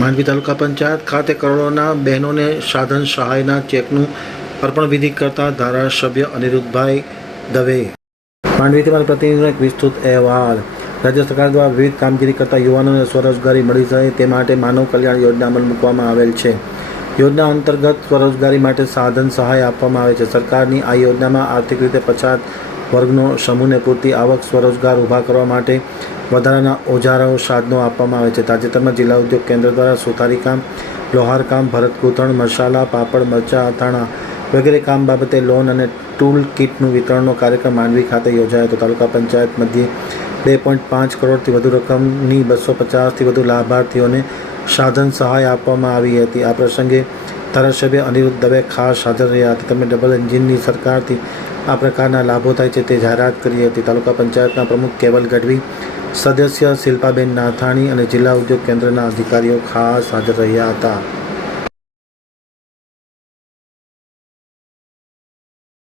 માંડવી તાલુકા પંચાયત ખાતે કરોડોના બહેનોને સાધન સહાયના ચેકનું અર્પણ વિધિ કરતા ધારાસભ્ય અનિરુદ્ધભાઈ દવે. માંડવીથી મારા પ્રતિનિધિનો એક વિસ્તૃત અહેવાલ. રાજ્ય સરકાર દ્વારા વિવિધ કામગીરી કરતા યુવાનોને સ્વરોજગારી મળી રહે તે માટે માનવ કલ્યાણ યોજના અમલ મૂકવામાં આવેલ છે. યોજના અંતર્ગત સ્વરોજગારી માટે સાધન સહાય આપવામાં આવે છે. સરકારની આ યોજનામાં આર્થિક રીતે પછાત વર્ગનો સમૂહને પૂરતી આવક સ્વરોજગાર ઊભા કરવા માટે વધારાના ઓજારો સાધનો આપવામાં આવે છે. તાજેતરમાં જિલ્લા ઉદ્યોગ કેન્દ્ર દ્વારા સુથારી કામ, લોહાર કામ, ભરત ગૂંથણ, મસાલા, પાપડ, મરચાં, અથાણા વગેરે કામ બાબતે લોન અને ટૂલ કિટનું વિતરણનો કાર્યક્રમ માંડવી ખાતે યોજાયો હતો. તાલુકા પંચાયત મધ્યે બે પોઈન્ટ પાંચ કરોડથી વધુ રકમની બસો પચાસથી વધુ લાભાર્થીઓને સાધન સહાય આપવામાં આવી હતી. આ પ્રસંગે ધારાસભ્ય અનિરુદ્ધ દવે ખાસ હાજર રહ્યા હતા. તેમણે ડબલ એન્જિનની સરકારથી આ પ્રકારના લાભો થાય છે તે જાહેરાત કરી હતી. તાલુકા પંચાયતના પ્રમુખ કેવલ ગઢવી સદસ્ય શિલ્પાબેન નાથાણી અને જિલ્લા ઉદ્યોગ કેન્દ્રના અધિકારીઓ ખાસ હાજર રહ્યા હતા.